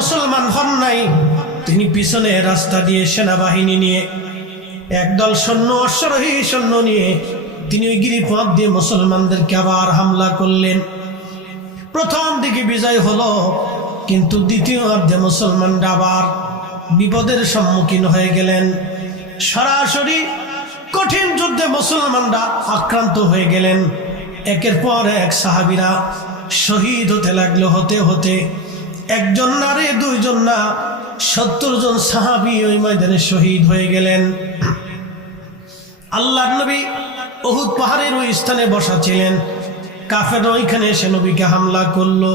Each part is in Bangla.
মুসলমান হন নাই, তিনি পিছনে রাস্তা দিয়ে সেনাবাহিনী নিয়ে একদল সৈন্য, অশ্বারোহী সৈন্য নিয়ে তিনি ওই গিরিপথ দিয়ে মুসলমানদেরকে আবার হামলা করলেন। প্রথম দিকে বিজয় হলো, কিন্তু দ্বিতীয় অর্ধে মুসলমানরা আবার বিপদের সম্মুখীন হয়ে গেলেন। সরাসরি কঠিন যুদ্ধে মুসলমানরা আক্রান্ত হয়ে গেলেন। একের পর এক সাহাবীরা শহীদ হতে লাগলো। হতে হতে একজন না রে, দুইজন না, 70 জন সাহাবী ওই ময়দানে শহীদ হয়ে গেলেন। আল্লাহর নবী উহুদ পাহাড়ের ওই স্থানে বসা ছিলেন। কাফেররা ওইখানে এসে নবীকে হামলা করলো।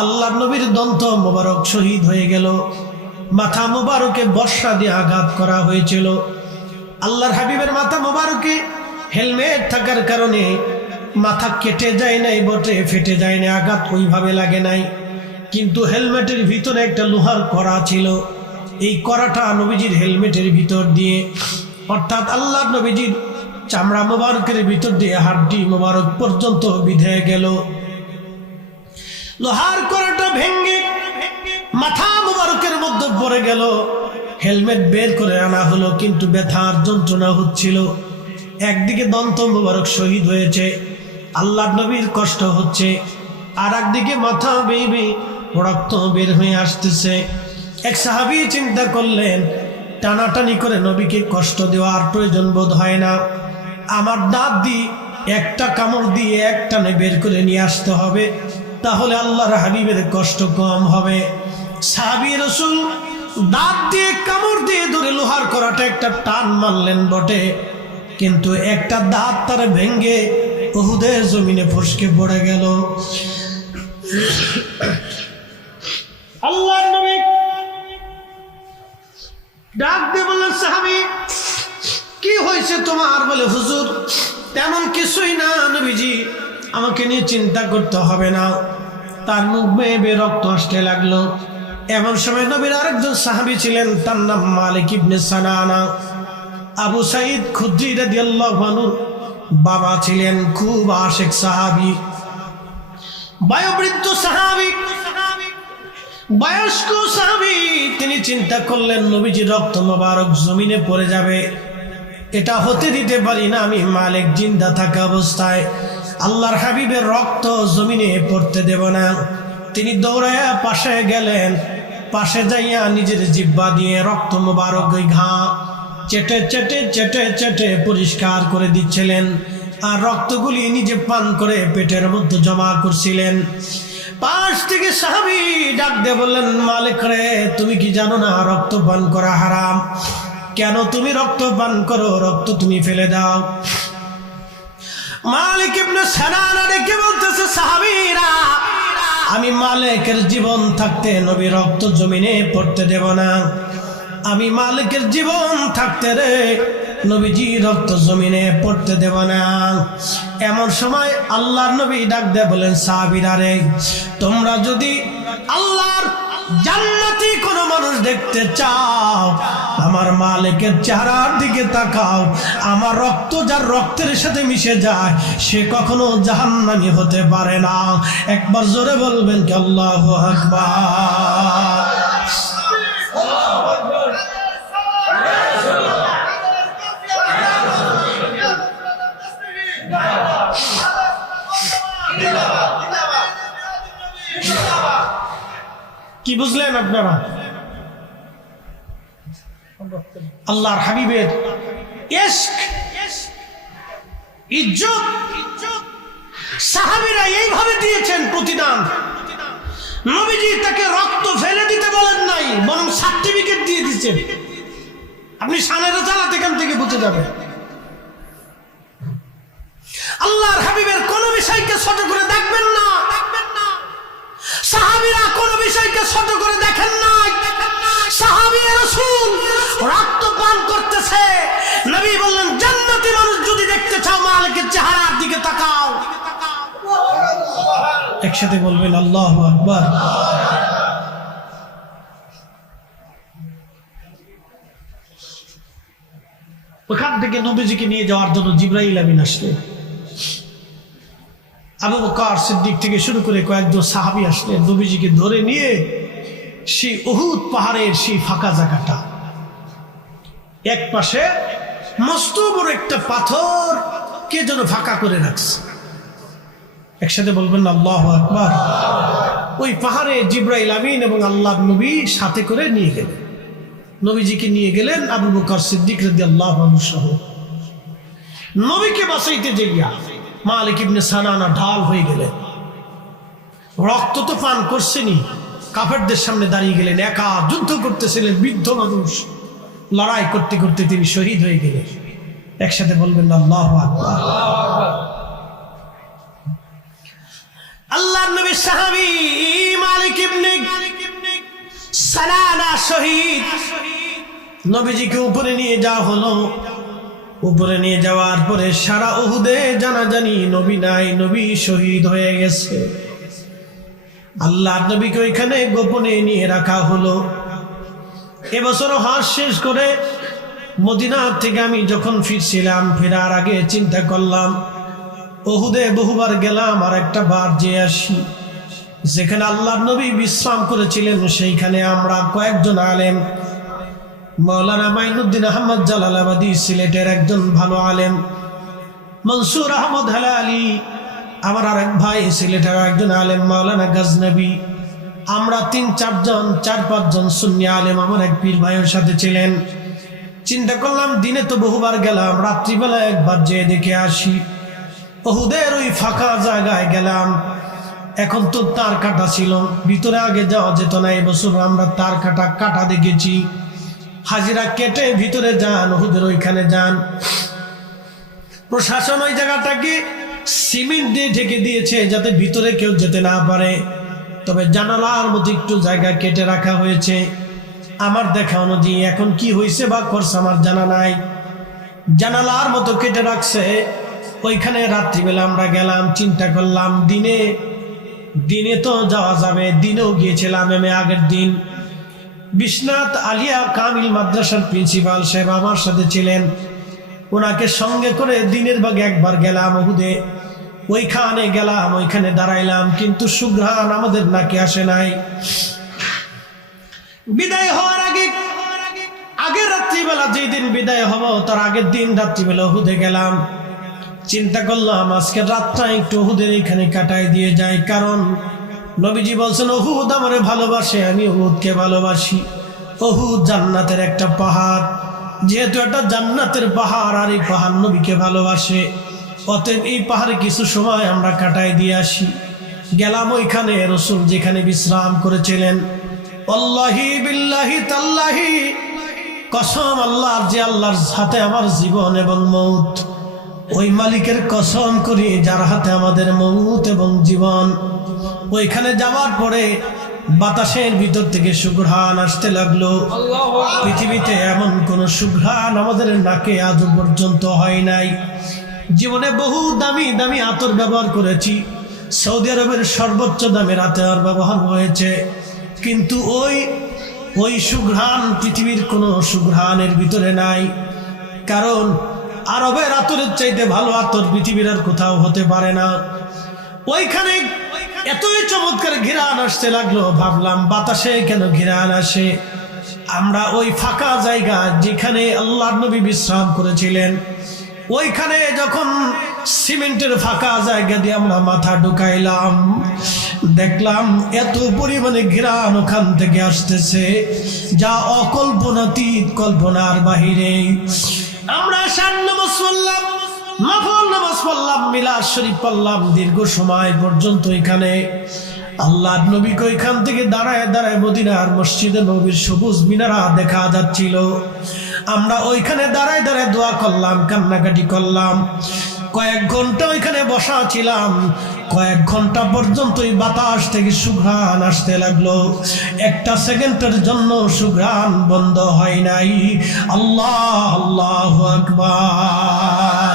আল্লাহর নবীর দন্ত মোবারক শহীদ হয়ে গেল। মাথা মোবারকে বর্ষা দিয়ে আঘাত করা হয়েছিল। আল্লাহর হাবিবের মাথা মোবারকে হেলমেট থাকার কারণে মাথা কেটে যায় নাই বটে, ফেটে যায় না, আঘাত ওইভাবে লাগে নাই, কিন্তু হেলমেটের ভিতরে একটা লোহার কড়া ছিল। এই কড়াটা নবীজির হেলমেটের ভিতর দিয়ে, অর্থাৎ আল্লাহর নবীজির চামড়া মোবারকের ভিতর দিয়ে হাড্ডি মোবারক পর্যন্ত বিঁধে গেল। লোহার কড়াটা ভেঙে মাথা মোবারকের মধ্যে পড়ে গেল। হেলমেট বের করে আনা হলো, কিন্তু ব্যথার যন্ত্রণা হচ্ছিল। একদিকে দন্ত মোবারক শহীদ হয়েছে, আল্লাহর নবীর কষ্ট হচ্ছে, আর একদিকে মাথা বেয়ে রক্ত বের হয়ে আসতেছে। এক সাহাবী চিন্তা করলেন, টানাটানি করে নবীকে কষ্ট দেওয়ার প্রয়োজন বোধ হয় না, আমার দাঁত দিয়ে একটা কামড় দিয়ে এক টানে বের করে নিয়ে আসতে হবে, তাহলে আল্লাহর হাবিবের কষ্ট কম হবে। সাহাবী রাসূল দাঁত দিয়ে কামড় দিয়ে ধরে লোহার কড়াটা একটা টান মারলেন বটে, কিন্তু একটা দাঁত তার ভেঙ্গে উহুদের জমিনে ফসকে পড়ে গেল। আল্লাহর নবী ডাক দিয়ে বললেন, সাহাবী কি হয়েছে তোমার? বলে, হুজুর তেমন কিছুই না নবীজি, আমাকে নিয়ে চিন্তা করতে হবে না। তার মুখ বেয়ে রক্ত আসতে লাগলো। এমন সময় নবীর আরেকজন সাহাবী ছিলেন, তার নাম মালিক ইবনে সানানা। আবু সাঈদ খুদরি রাদিয়াল্লাহু আনহু বাবা ছিলেন, খুব আশেক সাহাবী, বয়োবৃদ্ধ সাহাবী, বয়স্ক সাহাবী। তিনি চিন্তা করলেন, নবীজির রক্ত মোবারক জমিনে পড়ে যাবে, এটা হতে দিতে পারি না। আমি মালিক জিন্দা থাকা অবস্থায় আল্লাহর হাবিবের রক্ত জমিনে পড়তে দেব না। তিনি দৌড়াইয়া পাশে গেলেন, পাশে যাইয়া নিজের জিহ্বা দিয়ে রক্ত মোবারক ওই ঘা চেটে চেটে চেটে চেটে পরিষ্কার করে দিচ্ছিলেন, আর রক্তগুলি নিজে পান করে পেটের মধ্যে জমা করছিলেন। পাশ থেকে সাহাবী ডাক দিয়ে বললেন, মালিক রে, তুমি কি জানো না রক্ত পান করা হারাম? কেন তুমি রক্ত পান করো? রক্ত তুমি ফেলে দাও। মালিক ইবনে সানানা ডেকে বলতেছে, সাহাবীরা, আমি মালিকের জীবন থাকতে নবী রক্ত জমিনে পড়তে দেব না। আমি মালিকের জীবন থাকতে রে নবীজি রক্ত জমিনে পড়তে দেব না। এমন সময় আল্লাহর নবী ডাক দিয়ে বলেন, সাহাবীরা রে, তোমরা যদি আল্লাহর জান্নাতি কোন মানুষ দেখতে চাও, আমার মালিকের চেহারার দিকে তাকাও। আমার রক্ত যার রক্তের সাথে মিশে যায়, সে কখনো জাহান্নামী হতে পারে না। একবার জোরে বলবেন কি আল্লাহু আকবার। কি বুঝলেন আপনারা? আল্লাহর হাবিবের ইশক, ইজ্জত সাহাবীরা এইভাবে দিয়েছেন প্রতিদান। নবীজি তাকে রক্ত ফেলে দিতে বলেন নাই, বরং সার্টিফিকেট দিয়ে দিচ্ছেন। আপনি শানের জালাত এখান থেকে বুঝে যাবেন। আল্লাহর হাবিবের কোন বিষয়কে ছোট করে দেখবেন না। সাহাবীরা কোন বিষয়কে ছোট করে দেখেন নাই। সাহাবী রাসূল রক্ত পান করতেছে, নবী বললেন, জান্নাতি মানুষ যদি দেখতে চাও, মালিকের চেহারার দিকে তাকাও। একসাথে বলবেন আল্লাহু আকবার। ওখান থেকে নবীজিকে নিয়ে যাওয়ার জন্য জিবরাইল আমিন আসলেন। আবু বকর সিদ্দিক থেকে শুরু করে কয়েকজন সাহাবী আসলেন, নবীজিকে ধরে নিয়ে সেই উহুদ পাহাড়ের সেই ফাঁকা জায়গাটা, এক পাশে মস্ত বড় একটা পাথর কে যেন ফাঁকা করে রাখছে। একসাথে বলবেন না আল্লাহু আকবার। ওই পাহাড়ে জিবরাইল আমিন এবং আল্লাহ নবী সাথে করে নিয়ে গেলেন, নবীজিকে নিয়ে গেলেন আবু বকর সিদ্দিক রাদিয়াল্লাহু আনহু সহ। নবীকে বাঁচাইতে যাইয়া মালিক ইবনে সানানা ঢাল হয়ে গেলেন। রক্ত তো পান করছেনি, কাফেরদের সামনে দাঁড়িয়ে গেলেন, একা যুদ্ধ করতেছিলেন, বৃদ্ধ মানুষ, লড়াই করতে করতে তিনি শহীদ হয়ে গেলেন। একসাথে বলবেন না আল্লাহু আকবার। আল্লাহর নবী সাহাবী মালিক ইবনে সানানা শহীদ। নবীজিকে উপরে নিয়ে যাওয়া হলো। উপরে নিয়ে যাওয়ার পরে সারা উহুদে জানাজানি নবী নাই, নবী শহীদ হয়ে গেছে। আল্লাহর নবীকে ওইখানে গোপনে নিয়ে রাখা হলো। এবছর হজ শেষ করে মদিনা থেকে আমি যখন ফিরছিলাম, ফেরার আগে চিন্তা করলাম উহুদে বহুবার গেলাম, আর একটা বার যে আসি যেখানে আল্লাহর নবী বিশ্রাম করেছিলেন, সেইখানে আমরা কয়েকজন আলেম, মাওলানা মাইনুদ্দিন আহমদ জালালাবাদী সিলেটের একজন ভালো আলেম, মনসুর আহমদ হেলালি আমার আরেক ভাই সিলেটের একজন আলেম মাওলানা গজনবী, আমরা 3-4 জন সুন্নি আলেম আমার এক পীর ভাইয়ের সাথে ছিলেন। চিন্তা করলাম দিনে তো বহুবার গেলাম, রাত্রিবেলা একবার যেয়ে দেখে আসি। উহুদের ওই ফাঁকা জায়গায় গেলাম। এখন তো তার কাটা ছিল, ভিতরে আগে যাওয়া যেত না। এবছর আমরা তার কাটা দেখেছি। হাজিরা কেটে ভিতরে যান, উহুদের ওইখানে যান। প্রশাসন ওই জায়গাটাকে সিমেন্ট দিয়ে ঢেকে দিয়েছে যাতে ভিতরে কেউ যেতে না পারে, তবে জানালার মতো একটু জায়গা কেটে রাখা হয়েছে। আমার দেখা অনুযায়ী এখন কি হয়েছে বা করছে আমার জানা নাই, জানালার মতো কেটে রাখছে। ওইখানে রাত্রিবেলা আমরা গেলাম, চিন্তা করলাম দিনে তো যাওয়া যাবে, দিনেও গিয়েছিলাম। আমি আগের দিন বিশ্বনাথ আলিয়া কামিল মাদ্রাসার প্রিন্সিপাল সাহেব আমার সাথে ছিলেন, ওনাকে সঙ্গে করে দিনের ভাগে একবার গেলাম উহুদে। ওইখানে গেলাম, ওইখানে দাঁড়াইলাম, কিন্তু সুঘ্রাণ আমাদের নাকে আসে নাই। বিদায় হওয়ার আগের রাত্রিবেলা, যেই দিন বিদায় হব তার আগের দিন রাত্রিবেলা উহুদে গেলাম। চিন্তা করলাম আজকে রাতটা একটু উহুদের এখানে কাটাই দিয়ে যাই, কারণ নবীজি বলছেন উহুদ আমারে ভালোবাসে, আমি উহুদকে ভালোবাসি। উহুদ জান্নাতের একটা পাহাড়, যেহেতু একটা জান্নাতের পাহাড় আর এই পাহাড় নবীকে ভালোবাসে, অতএব এই পাহাড়ে কিছু সময় আমরা কাটাই দিয়ে আসি। গেলাম ওইখানে, রাসূল যেখানে বিশ্রাম করেছিলেন। আল্লাহি বিল্লাহি তাল্লাহি, কসম আল্লাহর, যে আল্লাহর হাতে আমার জীবন এবং মৌত, ওই মালিকের কসম করি যার হাতে আমাদের মৌত এবং জীবন। ওইখানে যাওয়ার পরে বাতাসের ভিতর থেকে সুঘ্রাণ আসতে লাগলো। পৃথিবীতে এমন কোন সুঘ্রাণ আমাদের নাকে আজ পর্যন্ত হয় নাই। জীবনে বহু দামি দামি আতর ব্যবহার করেছি, সৌদি আরবের সর্বোচ্চ দামের আতর ব্যবহার হয়েছে, কিন্তু ওই সুঘ্রাণ পৃথিবীর কোনো সুঘ্রাণের ভিতরে নাই। কারণ আরবের আতরের চাইতে ভালো আতর পৃথিবীর আর কোথাও হতে পারে না। ওইখানে এতই চমৎকার ঘিরান আসতে লাগলো, ভাবলাম বাতাসে কেন ঘিরান আসে। আমরা ওই ফাঁকা জায়গা যেখানে আল্লাহর নবী বিশ্রাম করেছিলেন, ওইখানে যখন সিমেন্টের ফাঁকা জায়গা দিয়ে আমরা মাথা ঢুকাইলাম, দেখলাম এত পরিমাণে ঘিরান ওখান থেকে আসতেছে যা অকল্পনাতীত, কল্পনার বাহিরে। আমরা শান নামাজ পড়লাম, নফল নামাজ পড়লাম, মিলাদ শরীফ পড়লাম, দীর্ঘ সময় পর্যন্ত এখানে আল্লাহর নবীকে ওইখান থেকে দাঁড়ায় দাঁড়ায় মদিনার মসজিদে নবীর সবুজ মিনারা দেখা যাচ্ছিল। আমরা ওইখানে দাঁড়ায় দাঁড়ায় দোয়া করলাম, কান্নাকাটি করলাম। কয়েক ঘন্টা ওইখানে বসা ছিলাম, কয়েক ঘন্টা পর্যন্ত ওই বাতাস থেকে সুঘ্রাণ আসতে লাগলো। একটা সেকেন্ডের জন্য সুঘ্রাণ বন্ধ হয় নাই। আল্লাহ, আল্লাহু আকবার।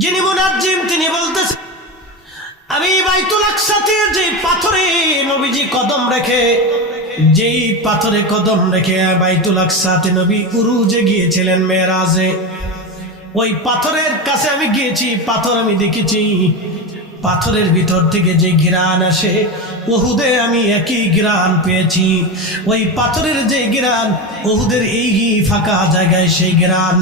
যিনি মুনাজ্জিম তিনি বলতেছেন, আমি বাইতুল আকসাতে যে পাথরে নবীজি কদম রেখে, যেই পাথরে কদম রেখে বাইতুল আকসাতে নবী উরুজে গিয়েছিলেন মেরাজে, ওই পাথরের কাছে আমি গিয়েছি। পাথর আমি দেখেছি, পাথরের ভিতর থেকে যে ঘিরান আসে উহুদে আমি একই ঘ্রাণ পেয়েছি, ওই পাথরের যে ঘ্রাণ, উহুদের এই ফাঁকা জায়গায় সেই ঘ্রাণ,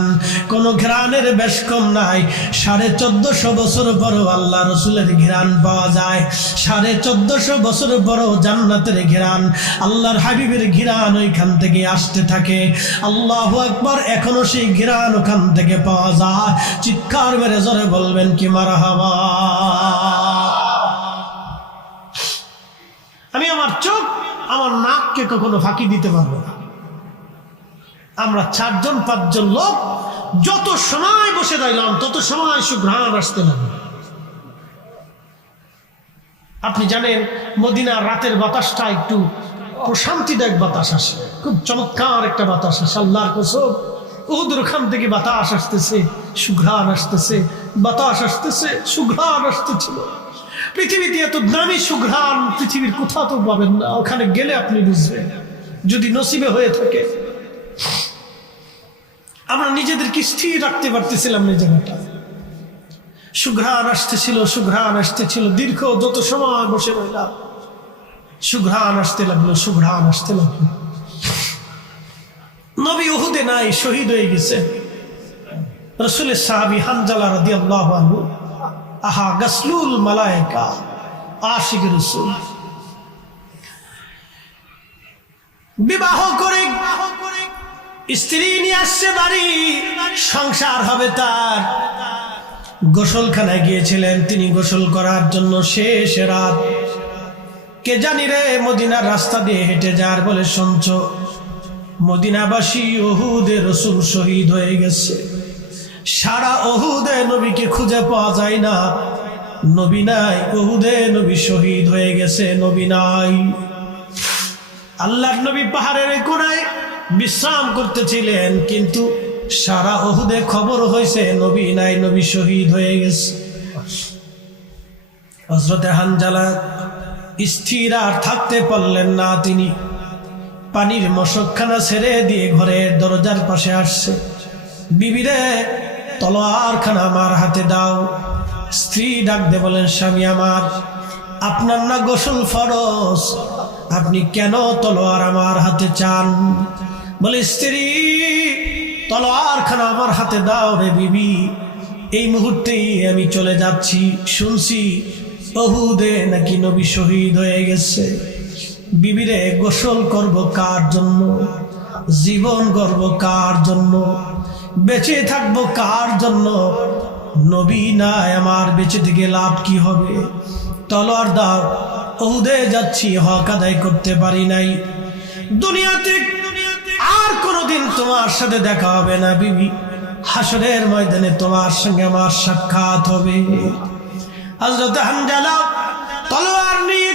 কোনো ঘ্রাণের বেশ কম নাই। 1450 বছর পরও আল্লাহ রসুলের ঘ্রাণ পাওয়া যায়, 1450 বছর পরও জান্নাতের ঘ্রাণ, আল্লাহর হাবিবের ঘ্রাণ ওইখান থেকে আসতে থাকে। আল্লাহু আকবার, এখনো সেই ঘ্রাণ ওখান থেকে পাওয়া যায়। চিৎকার মেরে জোরে বলবেন কি মারহাবা। আমি আমার চোখ, আমার নাককে কখনো ফাঁকি দিতে পারবো না। আমরা 4-5 লোক যত সময় বসে রইলাম তত সময় সুঘ্রাণ আসতে লাগবে। আপনি জানেন মদিনার রাতের বাতাসটা একটু প্রশান্তিদায়ক বাতাস আসে, খুব চমৎকার একটা বাতাস আসে। আল্লাহর কসম, উহুদের ওখান থেকে বাতাস আসতেছে, সুঘ্রাণ আসতেছে, বাতাস আসতেছে, সুঘ্রাণ আসতেছিল। পৃথিবীতে এত দামি সুঘ্রাণ পৃথিবীর কোথাও তো পাবেন না, ওখানে গেলে আপনি বুঝবেন যদি নসিবে হয়ে থাকে। আমরা নিজেদেরকে স্থির রাখতে পারতেছিলাম না জায়গাটা। সুঘ্রাণ আসতেছিল, সুঘ্রাণ আসতেছিল, দীর্ঘ যত সময় বসে রইলাম সুঘ্রাণ আসতে লাগলো, সুঘ্রাণ আসতে লাগলো। নবী উহুদে নাই, শহীদ হয়ে গেছে। রাসূলের সাহাবী হানজালা রাদিয়াল্লাহু আনহু, আহা গাসলুল মালায়েকা, আশিক রাসূল, বিবাহ করে স্ত্রী নিয়ে আসছে বাড়ি, সংসার হবে তার। গোসলখানায় গিয়েছিলেন তিনি গোসল করার জন্য। শেষ রাত, কে জানি রে মদিনার রাস্তা দিয়ে হেঁটে যার বলে শুনছ মদিনাবাসী উহুদে রাসূল শহীদ হয়ে গেছে। সারা উহুদে নবীকে খুঁজে পাওয়া যায় না, নবী নাই, উহুদে নবী শহীদ হয়ে গেছে, নবী নাই। আল্লাহর নবী পাহাড়ের কোণায় বিশ্রাম করতেছিলেন, কিন্তু সারা উহুদে খবর হয়েছে নবী নাই, নবী শহীদ হয়ে গেছে। হযরতে হানজালা স্থির আর থাকতে পারলেন না, তিনি পানির মশকখানা ছেড়ে দিয়ে ঘরের দরজার পাশে আসছে। বিবিরে, তলোয়ারখানা আমার হাতে দাও। স্ত্রী ডাক দিয়ে বলেন, স্বামী আমার, আপনার না গোসল ফরজ, আপনি কেন তলোয়ার আমার হাতে চান? বলে, স্ত্রী তলোয়ারখানা আমার হাতে দাও রে বিবি, এই মুহূর্তেই আমি চলে যাচ্ছি, শুনছি উহুদে নাকি নবী শহীদ হয়ে গেছে। বিবিরে, গোসল করব কার জন্য? জীবন গর্ব কার জন্য? বেঁচে থাকবো কার জন্য? নবী নাই আমার, বেঁচে থেকে লাভ কি হবে? তলোয়ার দাও, উহুদে যাচ্ছি, হক আদায় করতে পারি নাই, দুনিয়াতে আর কোনোদিন তোমার সাথে দেখা হবে না বিবি, হাসরের ময়দানে তোমার সঙ্গে আমার সাক্ষাৎ হবে। হযরত হানজালা তলোয়ার নিয়ে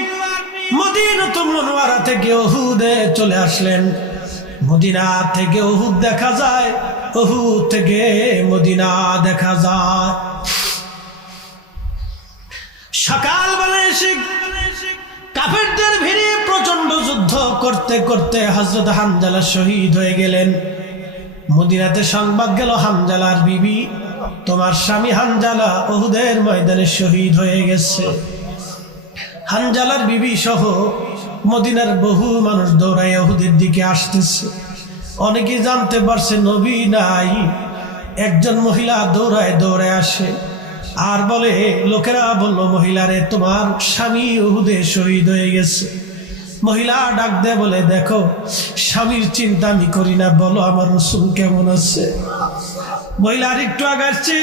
মদিনাতুল মুনাওয়ারা থেকে উহুদে চলে আসলেন। মদিনা থেকে উহুদ দেখা যায়, উহুদ থেকে মদিনা দেখা যায়। সকালবেলা এসে কাফেরদের ভিড়ে প্রচন্ড যুদ্ধ করতে করতে হযরত হানজালা শহীদ হয়ে গেলেন। মদিনাতে সংবাদ গেল, হানজালার বিবি, তোমার স্বামী হানজালা উহুদের ময়দানে শহীদ হয়ে গেছে। হানজালার বিবি সহ মদিনার বহু মানুষ দৌড়ায় উহুদের দিকে আসতেছে। অনেকে জানতে পারছে নবী নাই। একজন মহিলা দৌড়ায় দৌড়ায় আসে আর বলে, লোকেরা বলল, মহিলারে, তোমার স্বামী উহুদে শহীদ হয়ে গেছে। মহিলা ডাক দেয় বলে, দেখো, স্বামীর চিন্তা আমি করি না, বলো আমার রাসূল কেমন আছে? মহিলা আর একটু আগাচ্ছে,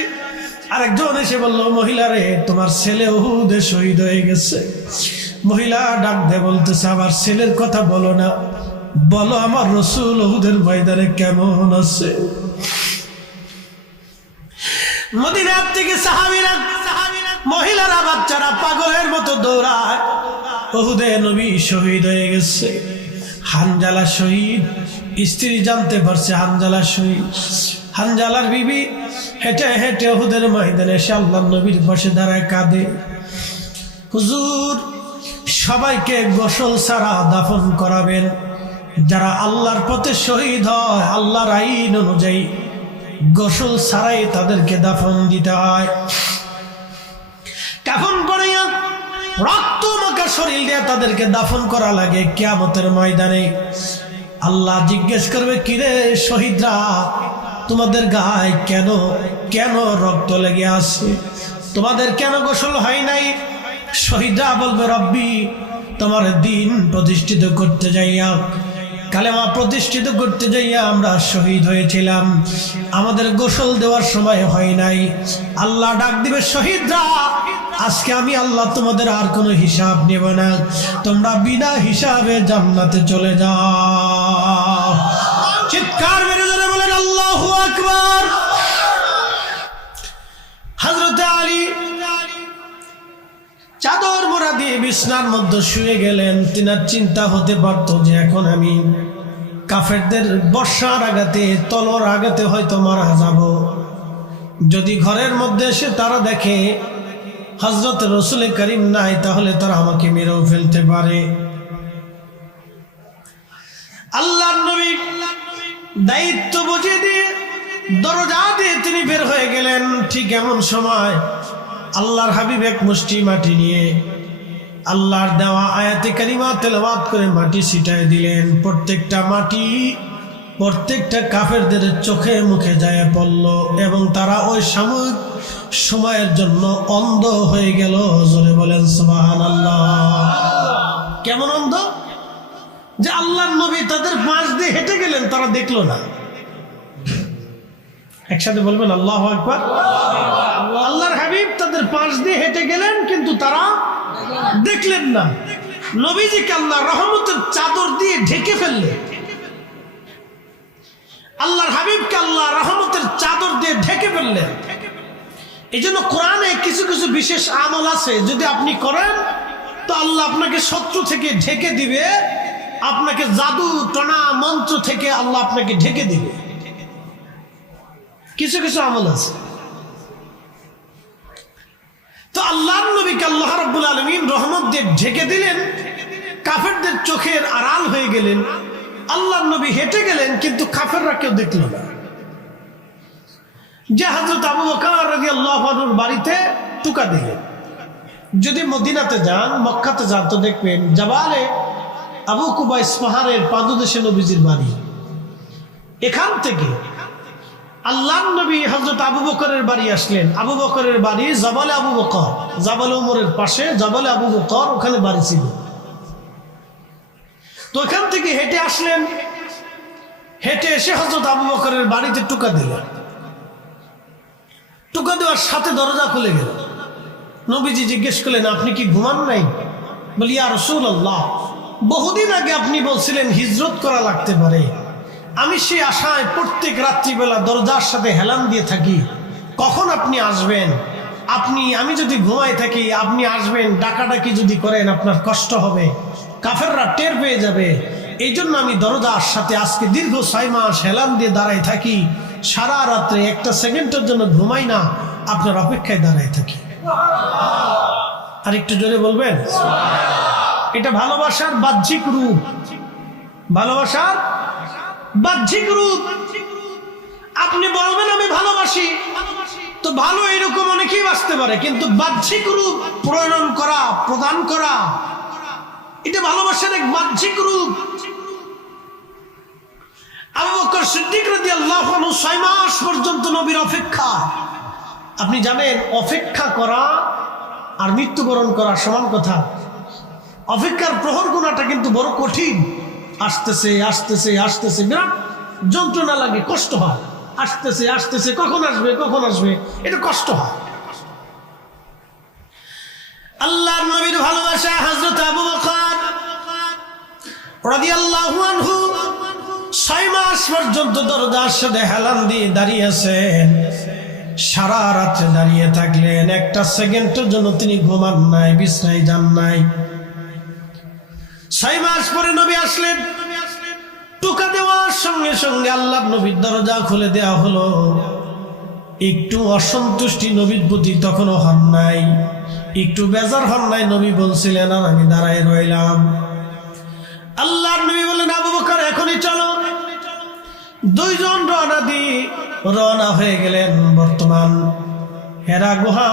আরেকজন এসে বলল, মহিলারে, তোমার ছেলে উহুদে শহীদ হয়ে গেছে। মহিলা ডাক দেয় বলতেছে, আমার ছেলের কথা বলো না, বলো আমার রাসূল উহুদের ময়দানে কেমন আছে? মদিনার থেকে সাহাবীরা, মহিলারা, বাচ্চারা পাগলের মতো দৌড়ায়, উহুদে নবী শহীদ হয়ে গেছে। হানজালা শহীদ, স্ত্রী জানতে পারছে হানজালা শহীদ। হানজালার বিবি হেঁটে হেঁটে উহুদের ময়দানে এসে আল্লাহর নবীর পাশে দাঁড়ায় কাঁদে, হুজুর, সবাইকে গোসল ছাড়া দাফন করাবেন। যারা আল্লাহর পথে শহীদ হয়, আল্লাহর আইন অনুযায়ী গোসল ছাড়াই তাদেরকে দাফন দিতে হয়। কাফন পরাইয়া রক্ত মাখা শরীর দিয়ে তাদেরকে দাফন করা লাগে কিয়ামতের ময়দানে। আল্লাহ জিজ্ঞেস করবে, কিরে শহীদরা, তোমাদের গায়ে কেন কেন রক্ত লেগে আছে? তোমাদের কেন গোসল হয় নাই? শহীদরা বলবে, রব্বি, তোমার দিন প্রতিষ্ঠিত করতে যাইয়া, কালেমা প্রতিষ্ঠিত করতে যাইয়া আমরা শহীদ হয়েছিলাম, আমাদের গোসল দেওয়ার সময় হয় নাই। আল্লাহ ডাক দিবে, শহীদরা, আজকে আমি আল্লাহ তোমাদের আর কোনো হিসাব নেব না, তোমরা বিনা হিসাবে জান্নাতে চলে যাও। চিৎকার মেরে ধরে বলেন আল্লাহু আকবার। হযরত আলী চাদর মোড়া দিয়ে বিছনার মধ্যে শুয়ে গেলেন। তিনার চিন্তা হতে পারত যে এখন আমি কাফেরদের বর্ষার আঘাতে, তলোয়ার আঘাতে হয়তো মারা যাব। যদি ঘরের মধ্যে এসে তারা দেখে হযরত রাসূল করিম নাই, তাহলে তারা আমাকে মেরেও ফেলতে পারে। আল্লাহর নবী দায়িত্ব বুঝিয়ে দিয়ে দরজা দিয়ে তিনি বের হয়ে গেলেন। ঠিক এমন সময় আল্লাহর হাবিব এক মুষ্টি মাটি নিয়ে আল্লাহর দেওয়া আয়াতে কারিমা তেলাওয়াত করে মাটি ছিটায় দিলেন। প্রত্যেকটা মাটি প্রত্যেকটা কাফেরদের চোখে মুখে যায় পড়ল এবং তারা ওই সাময়িক সময়ের জন্য অন্ধ হয়ে গেল। জোরে বলেন সুবহানাল্লাহ। কেমন অন্ধ? যে আল্লাহর নবী তাদের পাশ দিয়ে হেঁটে গেলেন, তারা দেখলো না। একসাথে বলবেন আল্লাহু আকবার। আল্লাহর হাবিব তাদের পাশ দিয়ে হেঁটে গেলেন, কিন্তু তারা দেখলেন না। নবীজিকে আল্লাহ রহমতের চাদর দিয়ে ঢেকে ফেললেন। আল্লাহর হাবিবকে আল্লাহ রহমতের চাদর দিয়ে ঢেকে ফেললেন। এই জন্য কোরআনে কিছু কিছু বিশেষ আমল আছে, যদি আপনি করেন তো আল্লাহ আপনাকে শত্রু থেকে ঢেকে দিবে, আপনাকে জাদু টনা মন্ত্র থেকে আল্লাহ আপনাকে ঢেকে দিবে। কিছু কিছু আমল আছে। তো আল্লাহর নবীকে আল্লাহ রাব্বুল আলামিন রহমত দিয়ে ঢেকে দিলেন, কাফেরদের চোখের আড়াল হয়ে গেলেন। আল্লাহর নবী হেঁটে গেলেন, কিন্তু কাফেররা কেউ দেখল না। যে হযরত আবু বকর রাদিয়াল্লাহু আনহুর বাড়িতে টুকা দিলেন। যদি মদিনাতে যান, মক্কাতে যান, তো দেখবেন জাবালে আবু কুবাইস পাহাড়ের পাদদেশে নবীজির বাড়ি। এখান থেকে আল্লাহর নবী হযরত আবু বকরের বাড়ি আসলেন। আবু বকরের বাড়ি জাবালে আবু বকর, জাবালে ওমরের পাশে জাবালে আবু বকর, ওখানে বাড়ি ছিল। তো ওখান থেকে হেঁটে আসলেন। হেঁটে এসে হযরত আবু বকরের বাড়িতে টুকা দিলেন। টুকা দেওয়ার সাথে দরজা খুলে গেল। নবীজি জিজ্ঞেস করলেন, আপনি কি ঘুমান নাই? বলি, ইয়া রাসূলুল্লাহ, বহুদিন আগে আপনি বলছিলেন হিজরত করা লাগতে পারে, আমি সেই আশায় প্রত্যেক রাত্রিবেলা দরজার সাথে হেলান দিয়ে থাকি, কখন আপনি আসবেন? আমি যদি ঘুমাই থাকি, আপনি আসবেন, ডাকাডাকি যদি করেন আপনার কষ্ট হবে, কাফেররা টের পেয়ে যাবে। এই জন্য আমি দরজার সাথে আজকে দীর্ঘ 6 মাস হেলান দিয়ে দাঁড়াই থাকি, সারা রাত্রে একটা সেকেন্ডের জন্য ঘুমাই না, আপনার অপেক্ষায় দাঁড়াই থাকি। আর একটু জোরে বলবেন। এটা ভালোবাসার বাহ্যিক রূপ, ভালোবাসার বাহ্যিক রূপ। আপনি বলবেন আমি ভালোবাসি, তো ভালো এরকম অনেকেই বাসতে পারে, কিন্তু বাহ্যিক রূপ প্রদান করা, এটা ভালোবাসার এক বাহ্যিক রূপ। আবু বকর সিদ্দিক রাদিয়াল্লাহু আনহু 6 মাস পর্যন্ত নবীর অপেক্ষা। আপনি জানেন, অপেক্ষা করা আর মৃত্যুবরণ করা সমান কথা। অপেক্ষার প্রহর গুণাটা কিন্তু বড় কঠিন। আসতেছে আসতেছে আসতেছে, বিরাট যন্ত্রণা লাগে, কষ্ট হয়। আসতেছে আসতেছে, কখন আসবে কখন আসবে, এটা কষ্ট হয়। আল্লাহর নবীর ভালোবাসা হযরত আবু বকর রাদিয়াল্লাহু আনহু 6 মাস পর্যন্ত দরজার সাথে হেলান দিয়ে দাঁড়িয়ে আছেন। সারা রাত্রে দাঁড়িয়ে থাকলেন, একটা সেকেন্ডের জন্য তিনি ঘুমান নাই, বিছনায় যান নাই। 6 মাস পরে নবী আসলেন। টুকা দেওয়ার সঙ্গে সঙ্গে আল্লাহর নবীর দরজা খুলে দেওয়া হলো। একটু অসন্তুষ্টি নবীর প্রতি তখনও হন নাই, একটু বেজার হন নাই। নবী বলছিলেন, আর আমি দাঁড়ায় রইলাম। আল্লাহর নবী বললেন, আবু বকর এখনই চলো। 2 জন রওনা হয়ে গেলেন। বর্তমান হেরা গুহা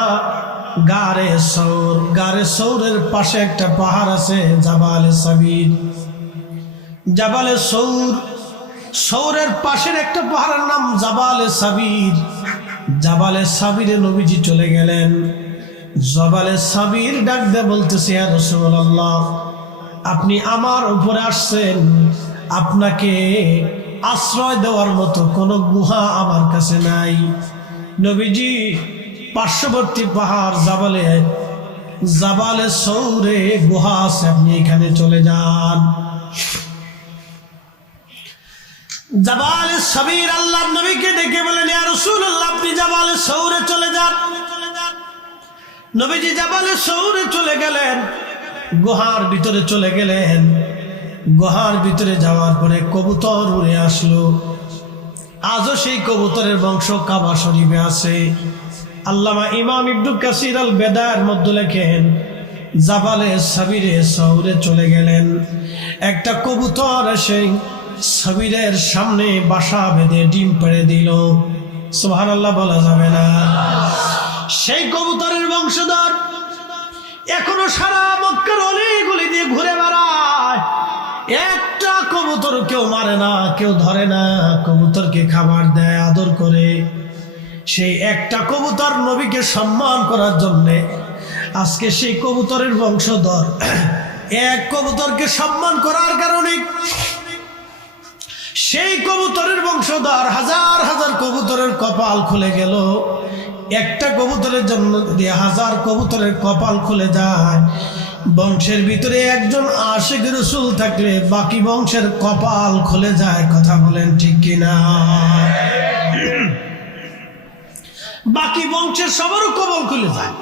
গারে সৌর। গারে সৌরের পাশে একটা পাহাড় আছে জাবালে সাবির। জাবালে সৌর, সৌরের পাশের একটা পাহাড়ের নাম জাবালে সাবির। জাবালে সাবিরে নবীজি চলে গেলেন। জাবালে সাবির ডাক দিয়ে বলতেছে, ইয়া রাসূলুল্লাহ, আপনি আমার উপরে আসছেন, আপনাকে আশ্রয় দেওয়ার মতো কোনো গুহা আমার কাছে নাই। নবীজি পার্শ্ববর্তী পাহাড় জাবালে সৌরে গুহা আছে, আপনি এখানে চলে যান। জাবালে সাবির আল্লাহর নবীকে ডেকে বলেন, ইয়া রাসূলুল্লাহ, আপনি জাবালে সৌরে চলে যান। নবীজি জাবালে সৌরে চলে গেলেন, গুহার ভিতরে চলে গেলেন। গুহার ভিতরে যাওয়ার পরে কবুতর উড়ে আসলো। আজও সেই কবুতরের বংশ কাবা শরীফে আছে। আল্লামা ইমাম ইবনে কাসির আল বেদায়ের মধ্যে লেখেন, জাবালে সাবিরে সৌরে চলে গেলেন, একটা কবুতর এসে সাবিরের সামনে বাসা বেঁধে ডিম পেড়ে দিল। সুবহানাল্লাহ বলা যাবে না? সেই কবুতরের বংশধর এখনো সারা মক্কার অলিগলি দিয়ে ঘুরে বেড়ায়। একটা কবুতর কেউ মারে না, কেউ ধরে না, কবুতরকে খাবার দেয়, আদর করে। সেই একটা কবুতর নবীকে সম্মান করার জন্যে আজকে সেই কবুতরের বংশধর এক কবুতরকে সম্মান করার কারণে সেই কবুতরের বংশধর হাজার হাজার কবুতরের কপাল খুলে গেল। একটা কবুতরের জন্য যদি হাজার কবুতরের কপাল খুলে যায়, বংশের ভিতরে একজন আশিক রাসূল থাকলে বাকি বংশের কপাল খুলে যায়। কথা বলেন ঠিক কিনা? বাকি বংশের সবারও কপাল খুলে যায়।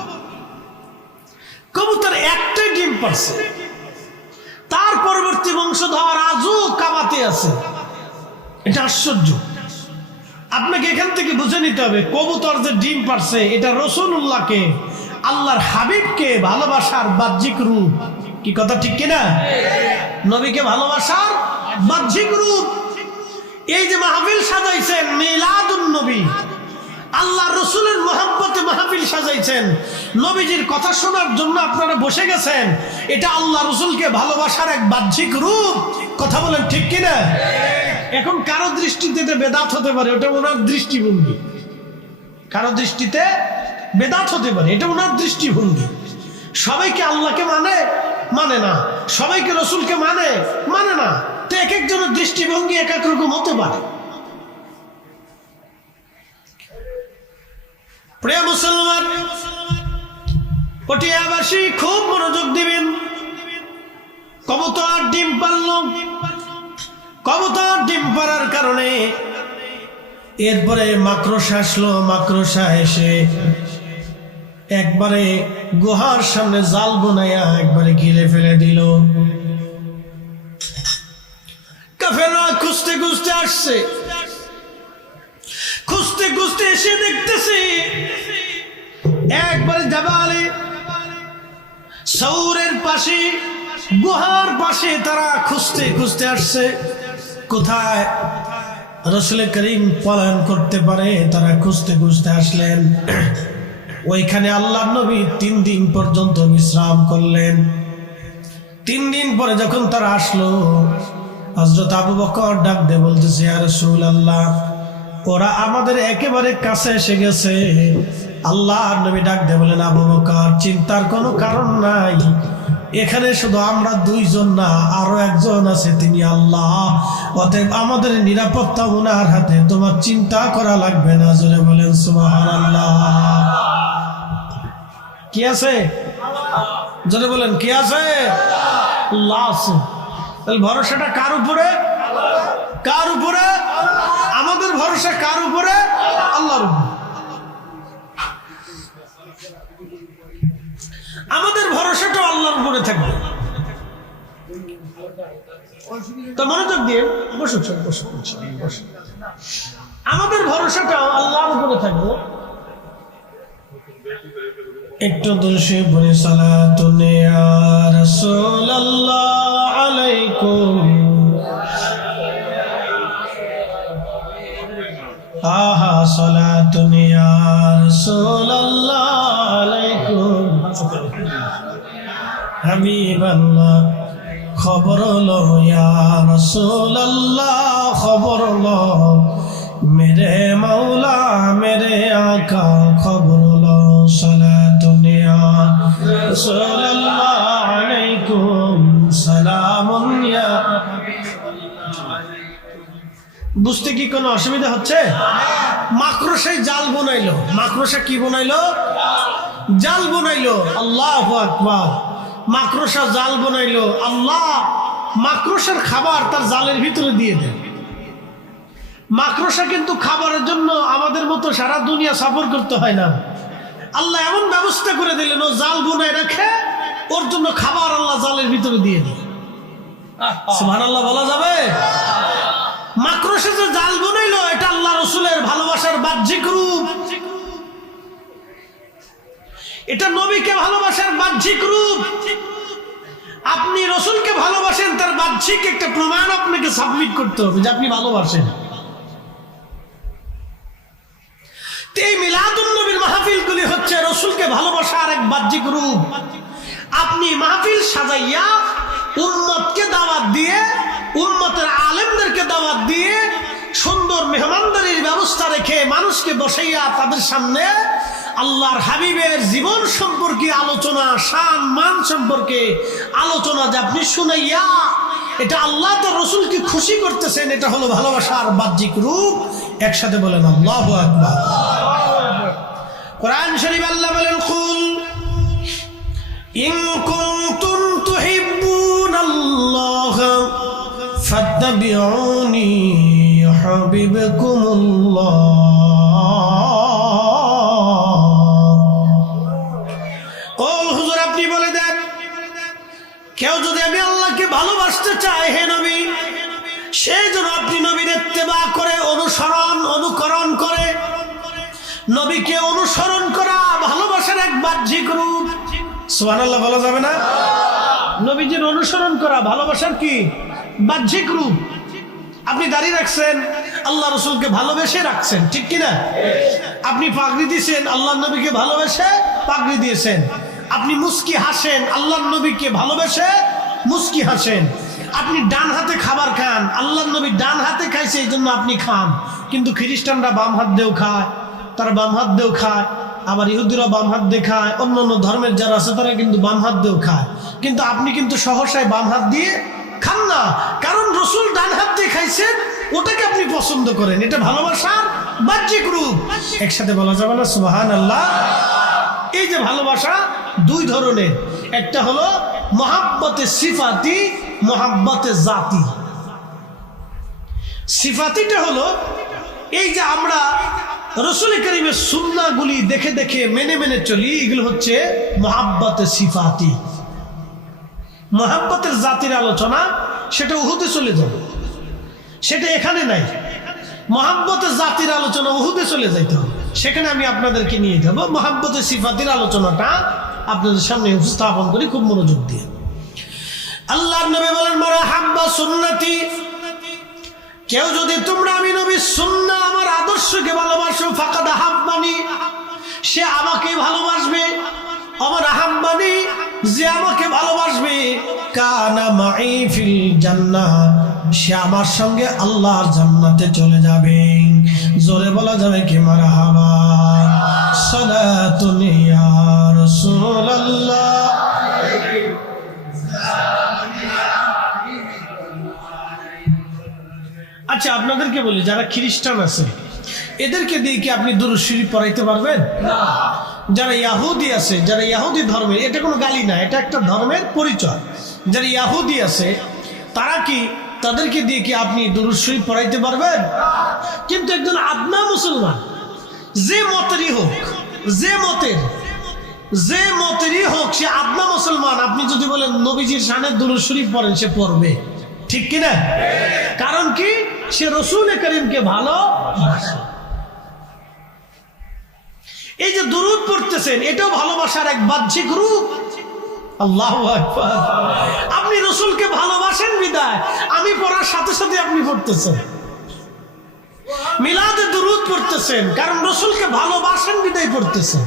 কবুতর একটাই ডিম পারছে, তার পরবর্তী বংশধর আজও কাবাতে আছে। এটা আশ্চর্য। আপনাকে এখান থেকে বুঝে নিতে হবে, কবুতর যে ডিম পারছে এটা রাসূলুল্লাহকে, আল্লাহর হাবিবকে ভালোবাসার বাহ্যিক রূপ। কি কথা ঠিক কিনা? নবীকে ভালোবাসার বাহ্যিক রূপ। এই যে মাহফিল সাজাইছেন মিলাদুন নবী, আল্লাহ রসুলের মহব্বতে মাহফিল সাজাইছেন, নবীজির কথা শোনার জন্য আপনারা বসে গেছেন, এটা আল্লাহ রসুলকে ভালোবাসার এক বাহ্যিক রূপ। কথা বলেন ঠিক কিনা? এখন কারো দৃষ্টিতে এটা বেদাত হতে পারে, ওটা ওনার দৃষ্টিভঙ্গি। কারো দৃষ্টিতে বেদাত হতে পারে, এটা ওনার দৃষ্টিভঙ্গি। সবাইকে আল্লাহকে মানে না, সবাইকে রসুলকে মানে না। তো এক একজনের দৃষ্টিভঙ্গি এক এক রকম হতে পারে। প্রিয় মুসলমান, পটিয়াবাসী খুব মনোযোগ দিবেন। কবুতর ডিম পারল, কবুতর ডিম পারার কারণে এরপরে মাকড়সা আসলো। মাকড়সা এসে একবারে গুহার সামনে জাল বানায়া একবারে ঘিরে ফেলে দিল। কাফেররা খুঁজতে খুঁজতে আসছে, খুঁজতে খুঁজতে এসে দেখতেছে একবারে জাবালে সৌরের পাশে, গুহার পাশে তারা খুঁজতে খুঁজতে আসছে। কোথায় রাসূল করিম পলায়ন করতে পারে, তারা খুঁজতে খুঁজতে আসলেন। ওইখানে আল্লাহর নবী 3 দিন পর্যন্ত বিশ্রাম করলেন। 3 দিন পরে যখন তারা আসলো, হযরত আবু বকর ডাক দিয়ে বলতেছে, ইয়া রাসূলুল্লাহ, ওরা আমাদের একেবারে কাছে এসে গেছে। আল্লাহর নবী ডাক দিয়ে বলেন, আবু বকর, চিন্তার কোনো কারণ নাই, এখানে শুধু আমরা 2 জন না, আরো একজন আছে, তিনি আল্লাহ। অতএব আমাদের নিরাপত্তা ওনার হাতে, তোমার চিন্তা করা লাগবে না। জোরে বলেন সুবহানাল্লাহ। কি আছে? জোরে বলেন কি আছে? আল্লাহ আছে। তাহলে ভরসাটা কার উপরে? কার উপরে? আমাদের ভরসা কার উপরে? আল্লাহর উপরে। আমাদের ভরসাটাও আল্লাহর উপরে থাকবে। তো মনোযোগ দিয়ে বসুন, বসুন। আমাদের ভরসাটাও আল্লাহর উপরে থাকবে। একটু দোষে বলে সালাতুন ইয়া রাসূলুল্লাহ আলাইকুম, আহা সালাতুন ইয়া রাসূলুল্লাহ আলাইকুম, হাবিবাল্লাহ, খবর লো ইয়া রাসূলুল্লাহ, খবর লো মেরে মাওলা মেরে আকা, খবর লো সালাতুন ইয়া রাসূলুল্লাহ আলাইকুম সালামুন ইয়া। বুঝতে কি কোনো অসুবিধা হচ্ছে? মাকড়সায় জাল বানাইলো। মাকড়সা কি বানাইলো? জাল বানাইলো। আল্লাহু আকবার। মাকড়সা জাল বানাইলো। আল্লাহ মাকড়সার খাবার তার জালের ভিতরে দিয়ে দেন। মাকড়সা কিন্তু খাবারের জন্য আমাদের মতো সারা দুনিয়া সফর করতে হয় না। আল্লাহ এমন ব্যবস্থা করে দিলেন, ও জাল বানায় রাখে, ওর জন্য খাবার আল্লাহ জালের ভিতরে দিয়ে দেন। সুবহানাল্লাহ বলা যাবে? মাকড়সা যে জাল বানাইলো, এটা আল্লাহ রসুলের ভালোবাসার বাহ্যিক রূপ। এটা নবীকে ভালোবাসার বাহ্যিক রূপ। আপনি রসুলকে ভালোবাসেন, তার বাহ্যিক একটা প্রমাণ আপনাকে সাবমিট করতে হবে যে আপনি ভালোবাসেন। এই মিলাদুন নবীর মাহফিলগুলি হচ্ছে রসুলকে ভালোবাসার এক বাহ্যিক রূপ। আপনি মাহফিল সাজাইয়া উম্মতকে দাওয়াত দিয়ে, উম্মতের আলেমদেরকে দাওয়াত দিয়ে, সুন্দর মেহমানদারির ব্যবস্থা রেখে মানুষকে বসাইয়া তাদের সামনে আল্লাহর হাবিবের জীবন সম্পর্কে আলোচনা, শান মান সম্পর্কে আলোচনা যে আপনি শুনাইয়া, এটা আল্লাহ তার রসুলকে খুশি করতেছেন, এটা হলো ভালোবাসার বাহ্যিক রূপ। একসাথে বলেন আল্লাহু আকবার। কোরআন শরীফ আল্লাহ বলেন, কুল ইন কুনতুম তুহিব্বুনাল্লাহ ফাত্তাবিউনি ইউহিব্বুকুমুল্লাহ। কুল, হুজুর আপনি বলে দেন, কেউ যদি আমি আল্লাহকে ভালোবাসতে চায়, হে নবী, সেই জন্য আপনি নবীর ইত্তেবা করে, অনুকরণ করে। নবীকে অনুসরণ করা ভালোবাসার এক বাহ্যিক রূপ। সুবহানাল্লাহ বলা যাবে না? নবীজির অনুসরণ করা ভালোবাসার কি বাহ্যিক রূপ। আপনি দাড়ি রাখছেন, আল্লাহ রসুলকে ভালোবেসে রাখছেন, ঠিক কিনা? আপনি পাগড়ি দিয়েছেন, আল্লাহ নবীকে ভালোবেসে পাগড়ি দিয়েছেন। আপনি মুস্কি হাসেন, আল্লাহ নবীকে ভালোবেসে মুস্কি হাসেন। আপনি ডান হাতে খাবার খান, আল্লাহ নবী ডান হাতে খাইছে এই জন্য আপনি খান। কিন্তু খ্রিস্টানরা বাম হাত দিয়েও খায়, তারা বাম হাত দিয়েও খায়, আবার ইহুদিরা বাম হাত দিয়ে খায়, অন্যান্য ধর্মের যারা আছে তারা কিন্তু বাম হাত দিয়েও খায়। কিন্তু আপনি কিন্তু সহসায় বাম হাত দিয়ে খান না, কারণ রসুল ডান হাত দিয়ে খাইছেন, ওটাকে আপনি পছন্দ করেন। এটা ভালোবাসার বাহ্যিক রূপ। একসাথে বলা যাবে না সুবহানাল্লাহ? এই যে ভালোবাসা দুই ধরনের, একটা হলো মহাব্বতে সিফাতি, মহাব্বতে জাতি। সিফাতিটা হলো এই যে আমরা রসুল করিমের সুন্নাহগুলি দেখে দেখে মেনে মেনে চলি, এগুলো হচ্ছে মহাব্বতে সিফাতি। মহাব্বতের জাতির আলোচনা সেটা উহুদে চলে যাবে, সেটা এখানে নাই। মহাব্বতের জাতির আলোচনা উহুদে চলে যাইতে হবে, সেখানে আমি আপনাদেরকে নিয়ে যাব। মহাব্বতের সিফাতির আলোচনাটা আপনাদের সামনে উপস্থাপন করি খুব মনোযোগ দিয়ে। আল্লাহর নবী বলেন, মারহাবা সুন্নতি, কেউ যদি তোমরা আমি নবীর সুন্নাহ আমার আদর্শকে ভালোবাসো, ফাকাদ আহাব্বানি, সে আমাকে ভালোবাসবে। আমার আহাব্বানি, যে আমাকে ভালোবাসবে, কানা মাই ফিল জান্নাহ, সে আমার সঙ্গে আল্লাহর জান্নাতে চলে যাবে। জোরে বলা যাবে কি মারহাবা। সালাতুন ইয়া রাসূলুল্লাহ। আচ্ছা, আপনাদেরকে বলি, যারা খ্রিস্টান আছে এদেরকে দিয়ে কি আপনি দুরূদ শরীফ পড়াইতে পারবেন? যারা ইহুদি আছে, যারা ইহুদি ধর্মের, এটা কোনো গালি না, এটা একটা ধর্মের পরিচয়। যারা ইহুদি আছে তারা কি, তাদেরকে দিয়ে কি আপনি দুরূদ শরীফ পড়াইতে পারবেন? কিন্তু একজন আদনা মুসলমান, যে মতেরই হোক, যে মতেরই হোক, সে আদনা মুসলমান, আপনি যদি বলেন নবীজির শানে দুরূদ শরীফ পড়েন, সে পড়বে, ঠিক কিনা? কারণ কি, সে রসুল করিমকে ভালোবাসে। এই যে দুরূদ পড়তেছেন, এটাও ভালোবাসার এক বাহ্যিক রূপ। আল্লাহু আকবার। আপনি রসুলকে ভালোবাসেন বিদায় আমি পড়ার সাথে সাথে আপনি পড়তেছেন। মিলাদে দুরূদ পড়তেছেন, কারণ রসুলকে ভালোবাসেন বিদায় পড়তেছেন।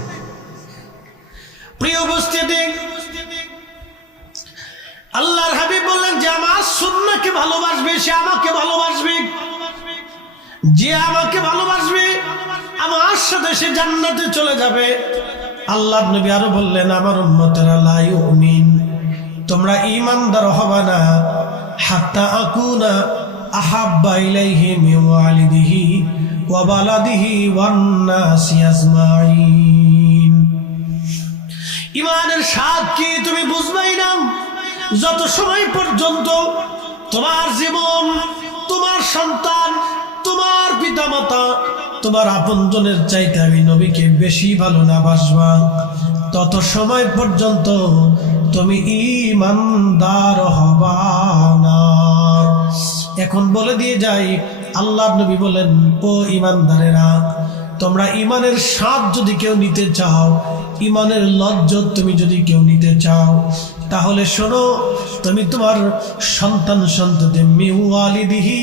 প্রিয় উপস্থিতি, আল্লাহর হাবিব বললেন, যে আমার সুন্নাহকে ভালোবাসবে সে আমাকে ভালোবাসবে, যে আমাকে ভালোবাসবে আমার সাথে সে জান্নাতে চলে যাবে। আল্লাহর নবী আরো বললেন, আমার উম্মতেরা লা ইউমিন, তোমরা ঈমানদার হবে না হাত্তা আকুনা আহাব্বা ইলাইহি মিন ওয়ালিদিহি ওয়া বালাদিহি ওয়ান নাসি আজমাইন। ঈমানের স্বাদ কি তুমি বুঝবাই না যত সময় পর্যন্ত তোমার জীবন, তোমার সন্তান, তোমার পিতামাতা, তোমার আপনজনের চাইতে আমি নবীকে বেশি ভালো না বাসবা, তত সময় পর্যন্ত তুমি ঈমানদার হবা না। এখন বলে দিয়ে যাই, আল্লাহর নবী বলেন, ও ঈমানদারেরা, তোমরা ঈমানের স্বাদ যদি কেউ নিতে চাও, ঈমানের লজ্জত তুমি যদি কেউ নিতে চাও, তাহলে শোনো, তুমি তোমার সন্তান সন্ততি মিওয়ালিদিহি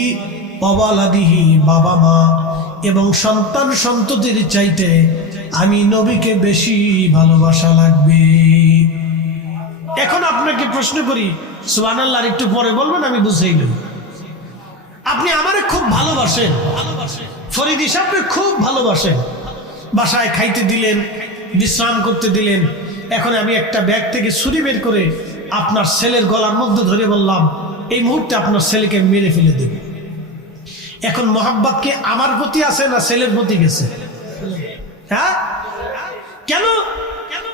ওয়ালাদিহি, বাবা মা এবং সন্তান সন্ততির চাইতে আমি নবীকে বেশি ভালোবাসা লাগবে। এখন আপনাকে প্রশ্ন করি, সুবহানাল্লাহ একটু পরে বলবেন, আমি বুঝেই নেব। আপনি আমারে খুব ভালোবাসেন, ফরিদ সাহেবকে খুব ভালোবাসেন, বাসায় খাইতে দিলেন, বিশ্রাম করতে দিলেন, এখন আমি একটা ব্যাগ থেকে ছুরি বের করে আপনার ছেলের গলার মধ্যে ধরে বললাম, এই মুহূর্তে আপনার ছেলেকে মেরে ফেলে দেব। এখন মোহাব্বত কি আমার প্রতি আছে না ছেলের প্রতি গেছে? হ্যাঁ, কেন?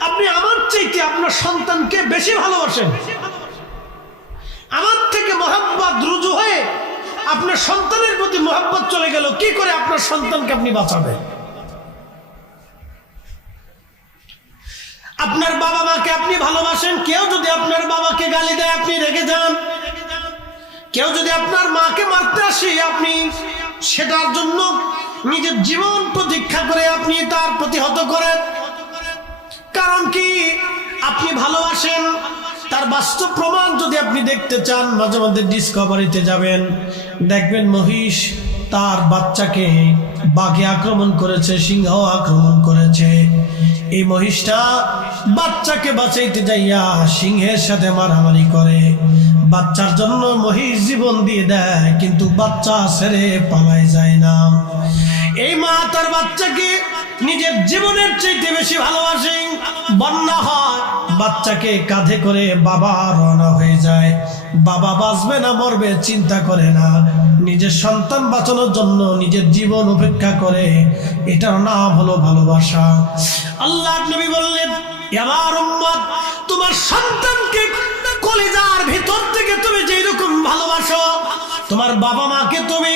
আপনি আমার চাইতে আপনার সন্তানকে বেশি ভালোবাসেন, আমার থেকে মোহাব্বত রুজু হয়ে আপনার সন্তানের প্রতি মোহাব্বত চলে গেল, কি করে আপনার সন্তানকে আপনি বাঁচাবেন? আপনার বাবা মাকে আপনি ভালোবাসেন, কেউ যদি আপনার বাবাকে গালি দেয় আপনি রেগে যান, কেউ যদি আপনার মাকে মারতে আসে আপনি সেটার জন্য নিজের জীবন প্রতীক্ষা করে আপনি তার প্রতিহত করেন। কারণ কি? আপনি ভালোবাসেন। তার বাস্তব প্রমাণ যদি আপনি দেখতে চান, মাঝে মধ্যে ডিসকভারিতে যাবেন, দেখবেন মহিষ তার বাচ্চাকে বাঘে আক্রমণ করেছে, সিংহ আক্রমণ করেছে। এই মহিষটা বাচ্চাকে বাঁচাইতে যাইয়া সিংহের সাথে মারামারি করে, বাচ্চার জন্য মহিষ জীবন দিয়ে দেয়, কিন্তু বাচ্চা ছেড়ে পালায় যায় না। এই মা তার বাচ্চাকে নিজের জীবনের চাইতে বেশি ভালোবাসে। বন্যা হয়, বাচ্চাকে কাঁধে করে বাবা রওনা হয়ে যায়, বাবা বাঁচবে না মরবে চিন্তা করে না, নিজের সন্তান বাঁচানোর জন্য নিজের জীবন উপেক্ষা করে। এটার নাম হলো ভালোবাসা। আল্লাহর নবী বললেন, আমার উম্মত, তোমার সন্তানকে কলিজার ভিতর থেকে তুমি যেই রকম ভালোবাসো, তোমার বাবা মাকে তুমি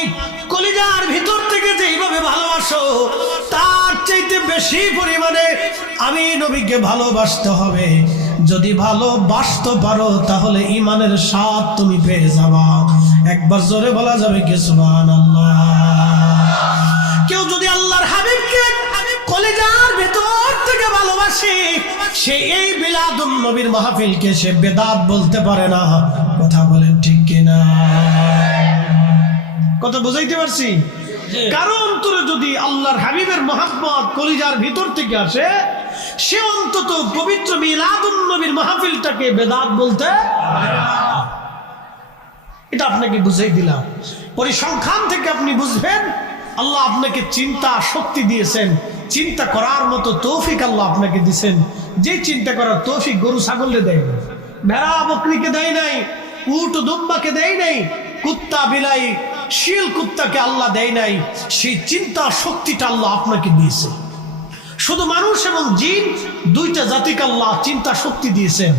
কলিজার ভিতর থেকে যেইভাবে ভালোবাসো, তার চাইতে বেশি পরিমাণে আমি নবীকে ভালোবাসতে হবে। যদি ভালোবাসতে পারো তাহলে ঈমানের স্বাদ তুমি পেয়ে যাবা। একবার জোরে বলা যাবে কি সুবহানাল্লাহ? কেউ যদি আল্লাহর হাবিবকে কলিজার ভিতর থেকে ভালোবাসে, সে এই মিলাদুন নবীর মাহফিলকে সে বেদাত বলতে পারে না। কথা বলেন ঠিক কিনা? কথা বুঝাইতে পারছি? কারণ তোর যদি আল্লাহর হাবিবের মহব্বত কলিজার ভিতর থেকে আসে, সে অন্তত পবিত্র মিলাদুন নবীর মাহফিলটাকে বেদাত বলতে পারে না। এটা আপনাকে বুঝাই দিলাম। পরিসংখ্যান থেকে আপনি বুঝবেন আল্লাহ আপনাকে চিন্তা শক্তি দিয়েছেন, চিন্তা করার মতো তৌফিক আল্লাহ আপনাকে দিয়েছেন। যে চিন্তা করার তৌফিক গরু ছাগলকে দেয় নাই, ভেড়া বকরিকে দেয় নাই, উট দুম্বাকে দেয় নাই, কুত্তা বিলাই শিল কুত্তাকে আল্লাহ দেয় নাই। সেই চিন্তা শক্তিটা আল্লাহ আপনাকে দিয়েছে। শুধু মানুষ এবং জিন দুইটা জাতিকে আল্লাহ চিন্তা শক্তি দিয়েছেন।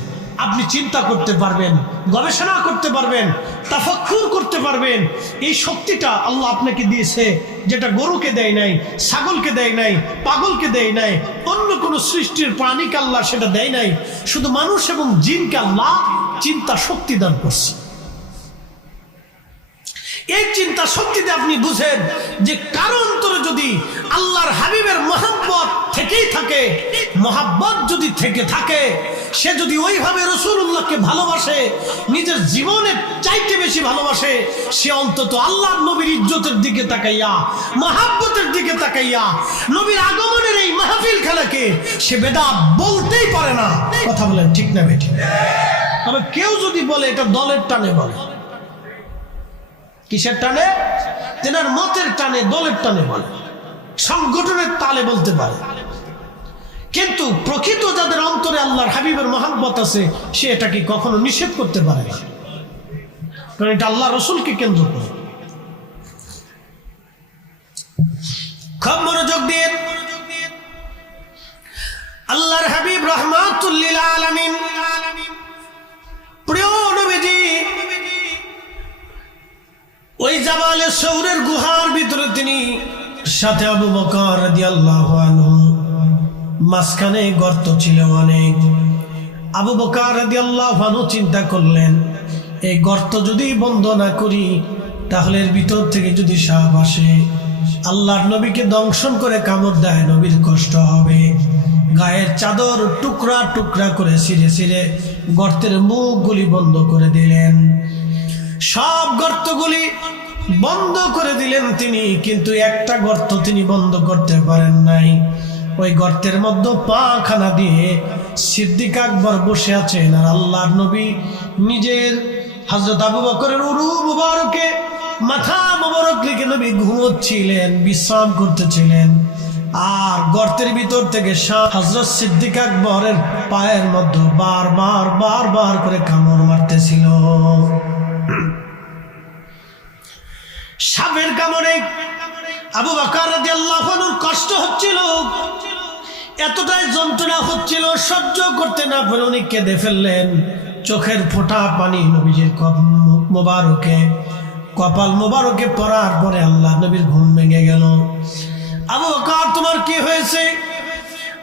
আপনি চিন্তা করতে পারবেন, গবেষণা করতে পারবেন, তাফাক্কুর করতে পারবেন। এই শক্তিটা আল্লাহ আপনাকে দিয়েছে, যেটা গরুকে দেয় নাই, ছাগলকে দেয় নাই, পাগলকে দেয় নাই, অন্য কোনো সৃষ্টির প্রাণীকে আল্লাহ সেটা দেয় নাই। শুধু মানুষ এবং জিনকে আল্লাহ চিন্তা শক্তি দান করছে। এই চিন্তা শক্তিতে আপনি বুঝেন যে কারণ তোর যদি আল্লাহর হাবিবের মহব্বত থেকেই থাকে, মহব্বত যদি থেকে থাকে, সে যদি ওইভাবে রাসূলুল্লাহকে ভালোবাসে, নিজের জীবনের চাইতে বেশি ভালোবাসে, সে অন্তত আল্লাহর নবীর ইজ্জতের দিকে তাকাইয়া, মহব্বতের দিকে তাকাইয়া নবীর আগমনের এই মাহফিল খেলাকে সে বেদাত বলতেই পারে না। কথা বলেন ঠিক না বেঠিক? তবে কেউ যদি বলে এটা দলের টানে বলে, কিসের টানে? তেনার মতের টানে, দলের টানে বলে, সংগঠনের তালে বলতে পারে। কিন্তু প্রকৃত যাদের অন্তরে আল্লাহর হাবিবের মহব্বত আছে, সে এটাকে কখনো নিষেধ করতে পারে না, কারণ এটা আল্লাহ রসুলকে কেন্দ্র করে। খুব মনোযোগ দিয়ে আল্লাহর হাবিব রাহমাতুল লিল আলামিন প্রিয় নবীজি ওই জাবালে সৌরের গুহার ভিতরে তিনি সাথে আবু বকর রাদিয়াল্লাহু আনহু, মাঝখানে গর্ত ছিল অনেক। আবু বকর রাদিয়াল্লাহু আনহু চিন্তা করলেন, এই গর্ত যদি বন্ধ না করি তাহলে এর ভিতর থেকে যদি সাপ আসে, আল্লাহর নবীকে দংশন করে কামড় দেয়, নবীর কষ্ট হবে। গায়ের চাদর টুকরা টুকরা করে ছিঁড়ে ছিঁড়ে গর্তের মুখগুলি বন্ধ করে দিলেন। সব গর্তগুলি বন্ধ করে দিলেন তিনি, কিন্তু একটা গর্ত তিনি বন্ধ করতে পারেন নাই। ওই গর্তের মধ্যে পা খানা দিয়ে সিদ্দিক আকবর বসে আছেন, আর আল্লাহর নবী নিজের হযরত আবু বকরের উরু মুবারকে মাথা মুবারক রেখে নবী ঘুমোচ্ছিলেন, বিশ্রাম করতেছিলেন। আর গর্তের ভিতর থেকে হযরত সিদ্দিক আকবরের পায়ের মধ্যে বারবার করে কামড় মারতেছিল। সাপের কামড়ে আবু বকর রাদিয়াল্লাহু আনহুর কষ্ট হচ্ছিল, এতটাই যন্ত্রণা হচ্ছিল, সহ্য করতে না পেরে উনি কেঁদে ফেললেন। চোখের ফোঁটা পানি নবীজির মোবারকে, কপাল মোবারকে পড়ার পরে আল্লাহ নবীর ঘুম ভেঙে গেল। আবু বকর, তোমার কি হয়েছে?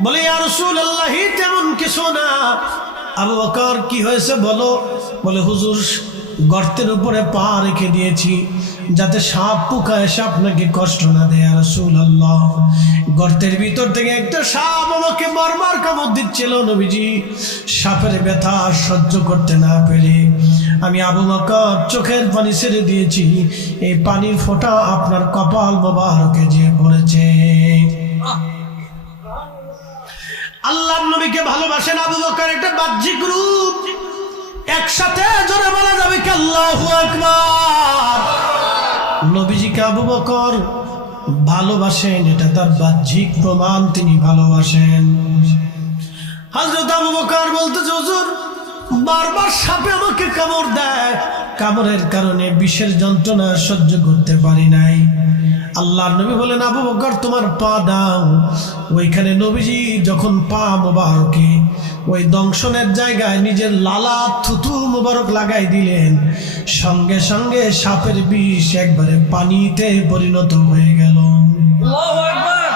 বলে, ইয়া রাসূলুল্লাহ, তেমন কিছু না। আবু বকর, কি হয়েছে বলো? বলে, হুজুর, গর্তের উপরে পা রেখে দিয়েছি যাতে সাপ পোকা এসে আপনাকে কষ্ট না দেয়। ইয়া রাসূলুল্লাহ, গর্তের ভিতর থেকে একটা সাপ আমাকে বারবার কামড় দিচ্ছিল নবীজি। সাপের ব্যথা সহ্য করতে না পেরে আমি আবু বকর চোখের পানি ছেড়ে দিয়েছি, এই পানির ফোঁটা আপনার কপাল মোবারকে যে পড়েছে। আল্লাহর নবীকে ভালোবাসেন আবু বকর, একটা বাহ্যিক রূপ। একসাথে জোরে বলা যাবে কি আল্লাহু আকবার। নবীজিকে আবু বকর ভালোবাসেন, এটা তার বাহ্যিক প্রমাণ, তিনি ভালোবাসেন। হযরত আবু বকর বলতেছে, হুজুর, বারবার সাপে আমাকে কামড় দেয়, কামড়ের কারণে বিষের যন্ত্রণা সহ্য করতে পারি নাই। আল্লাহর নবী বলেন, আবু বকর, তোমার পা দাও। ওইখানে নবীজি যখন পা মোবারকে ওই দংশনের জায়গায় নিজের লালা থুতু মোবারক লাগাই দিলেন, সঙ্গে সঙ্গে সাপের বিষ একবারে পানিতে পরিণত হয়ে গেল। আল্লাহু আকবার।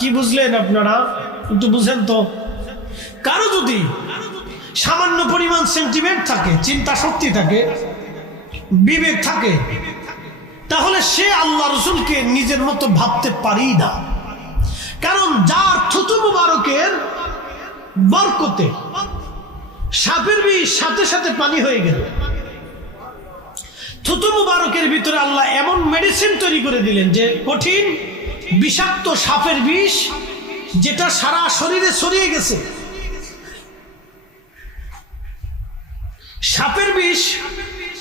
কি বুঝলেন আপনারা? একটু বুঝেন তো। কারো যদি সামান্য পরিমাণ সেন্টিমেন্ট থাকে, চিন্তা শক্তি থাকে, বিবেক থাকে, তাহলে সে আল্লাহ রসুলকে নিজের মতো ভাবতে পারি না। কারণ যার থুতু মুবারকের বরকতে সাপের বিষ সাথে সাথে পানি হয়ে গেল, থুতু মুবারকের ভিতরে আল্লাহ এমন মেডিসিন তৈরি করে দিলেন যে কঠিন বিষাক্ত সাপের বিষ যেটা সারা শরীরে ছড়িয়ে গেছে। সাপের বিষ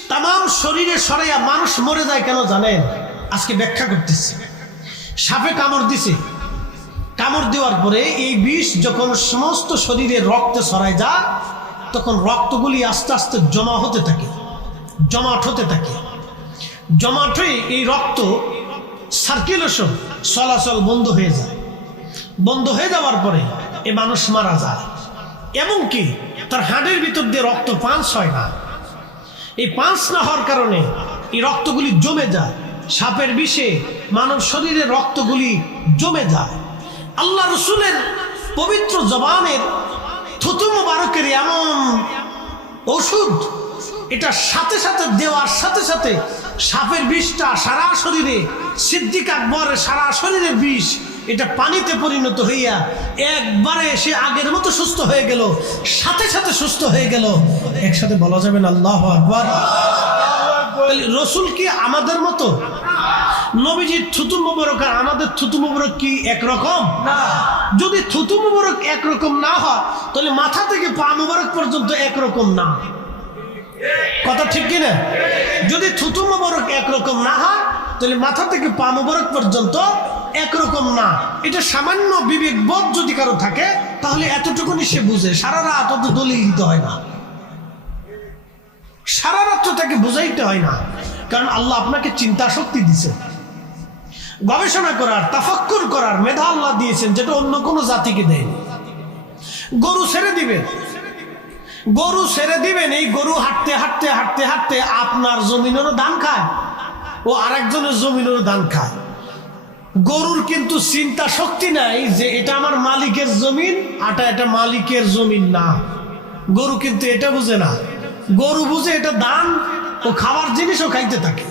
তাম শরীরে সরাইয়া মানুষ মরে যায় কেন জানেন? আজকে ব্যাখ্যা করতেছি। সাপে কামড় দিছে, কামড় দেওয়ার পরে এই বিষ যখন সমস্ত শরীরে রক্তে ছড়ায় যায়, তখন রক্তগুলি আস্তে আস্তে জমা হতে থাকে, জমাট হতে থাকে। জমাট হয়ে এই রক্ত সার্কুলেশন, চলাচল বন্ধ হয়ে যায়। বন্ধ হয়ে যাওয়ার পরে এ মানুষ মারা যায়। এমনকি তার হাড়ের ভিতর দিয়ে রক্ত পাঞ্চ হয় না। এই পাঞ্চ না হওয়ার কারণে এই রক্তগুলি জমে যায়। সাপের বিষে মানব শরীরের রক্তগুলি জমে যায়। আল্লাহ রসুলের পবিত্র জবানের থুতু মুবারকের এমন ওষুধ, এটা সাথে সাথে দেওয়ার সাথে সাথে সাপের বিষটা সারা শরীরে, সিদ্দিক আকবরের সারা শরীরের বিষ এটা পানিতে পরিণত হইয়া একবারে সে আগের মতো সুস্থ হয়ে গেল, সাথে সাথে সুস্থ হয়ে গেল। একসাথে বলা যাবে না আল্লাহু আকবার। রসুল কি আমাদের মতো? নবীজির থুতু মুবারক আর আমাদের থুতু মুবারক কি একরকম না? যদি থুতু মুবারক একরকম না হয় তাহলে মাথা থেকে পা মুবারক পর্যন্ত একরকম না। কথা ঠিক কিনা? যদি থুতু মুবারক একরকম না হয় তাহলে মাথা থেকে পা মুবারক পর্যন্ত একরকম না। এটা সামান্য বিবেকবোধ যদি কারো থাকে তাহলে এতটুকুনি সে বুঝে। সারা রাত অত দলিল দিতে হয় না, সারা রাত তাকে বুঝাইতে হয় না, কারণ আল্লাহ আপনাকে চিন্তা শক্তি দিয়েছে, গবেষণা করার, তাফাক্কুর করার মেধা আল্লাহ দিয়েছেন, যেটা অন্য কোনো জাতিকে দেয়নি। গরু ছেড়ে দিবেন, গরু ছেড়ে দিবেন, এই গরু হাঁটতে হাঁটতে হাঁটতে হাঁটতে আপনার জমিনেরও ধান খায় ও আরেকজনের জমিনেরও ধান খায়। গরুর কিন্তু চিন্তা শক্তি নাই যে এটা আমার মালিকের জমিন, এটা মালিকের জমিন না। গরু কিন্তু এটা বুঝে না। গরু বুঝে এটা দান ও খাবার জিনিসও খাইতে থাকে।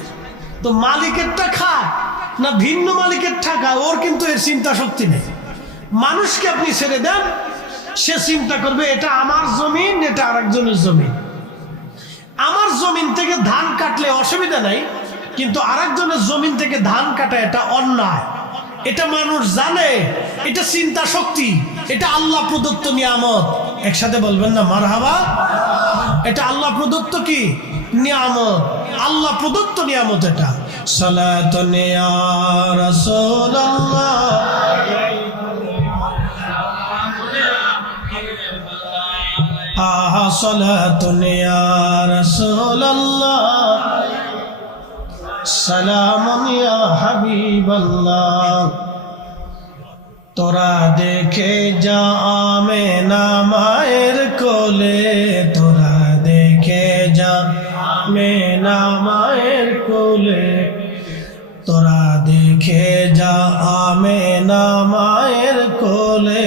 তো মালিকেরটা খায় না ভিন্ন মালিকের খায়, ওর কিন্তু এর চিন্তা শক্তি নেই। মানুষকে আপনি ছেড়ে দেন, সে চিন্তা করবে এটা আমার জমিন, এটা আরেকজনের জমিন। আমার জমিন থেকে ধান কাটলে অসুবিধা নাই, কিন্তু আরেকজনের জমিন থেকে ধান কাটা এটা অন্যায়। এটা মানুষ জানে, এটা চিন্তা শক্তি, এটা আল্লাহ প্রদত্ত নিয়ামত। একসাথে বলবেন না মারহাবা? এটা আল্লাহ প্রদত্ত কি নিয়ামত, আল্লাহ প্রদত্ত নিয়ামত এটা। সালাতুন ইয়া রাসূলুল্লাহ, সালাতুন ইয়া রাসূলুল্লাহ, সালামুন ইয়া হাবিবাল্লাহ। তোরা দেখে যা আমেনা মায়ের কোলে, তোরা দেখে যা আমেনা মায়ের কোলে, তোরা দেখে যা আমেনা মায়ের কোলে,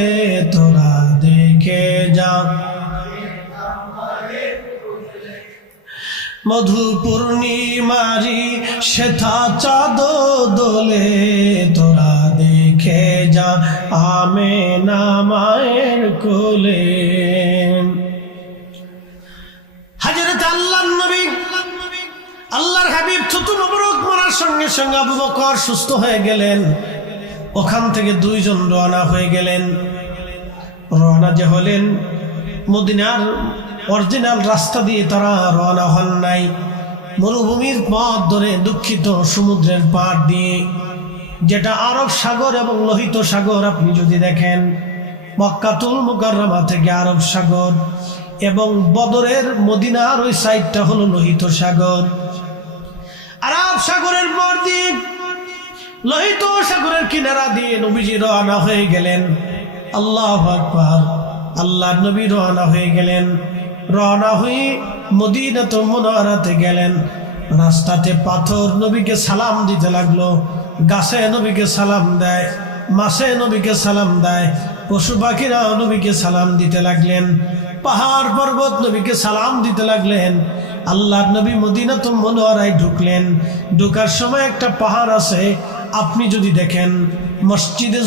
তোরা দেখে যা। মধু পূর্ণিমারি শ্বেতা চাঁদ দোলে, তোরা দেখে যা আমেনা মায়ের কোলে। হযরত আল্লাহর নবী, আল্লাহর হাবিব থুতু মুবারক মারার সঙ্গে সঙ্গে আবু বকর সুস্থ হয়ে গেলেন। ওখান থেকে দুইজন রওনা হয়ে গেলেন। রওনা যে হলেন, মদিনার অরিজিনাল রাস্তা দিয়ে তারা রওনা হন নাই, মরুভূমির পথ ধরে দুঃখিত সমুদ্রের পাড় দিয়ে, যেটা আরব সাগর এবং লোহিত সাগর। আপনি যদি দেখেন মক্কাতুল মুকাররমা থেকে আরব সাগর এবং বদরের মদিনার ওই সাইডটা হলো লোহিত সাগর। আরব সাগরের পর দিয়ে লোহিত সাগরের কিনারা দিয়ে নবীজি রওনা হয়ে গেলেন। আল্লাহু আকবার। আল্লাহর নবী রওনা হয়ে গেলেন। রওনা হয়ে মদিনাতুল মুনাওয়ারাতে গেলেন। রাস্তাতে পাথর নবীকে সালাম দিতে লাগলো, গাছে নবীকে সালাম দেয়, মাছে নবীকে সালাম দেয়, পশু পাখিরা নবীকে সালাম দিতে লাগলেন, পাহাড় পর্বত নবীকে সালাম দিতে লাগলেন। আল্লাহর নবী মদিনাতুল মুনাওয়ারায় ঢুকলেন। ঢোকার সময় একটা পাহাড় আছে, আপনি যদি দেখেন মসজিদে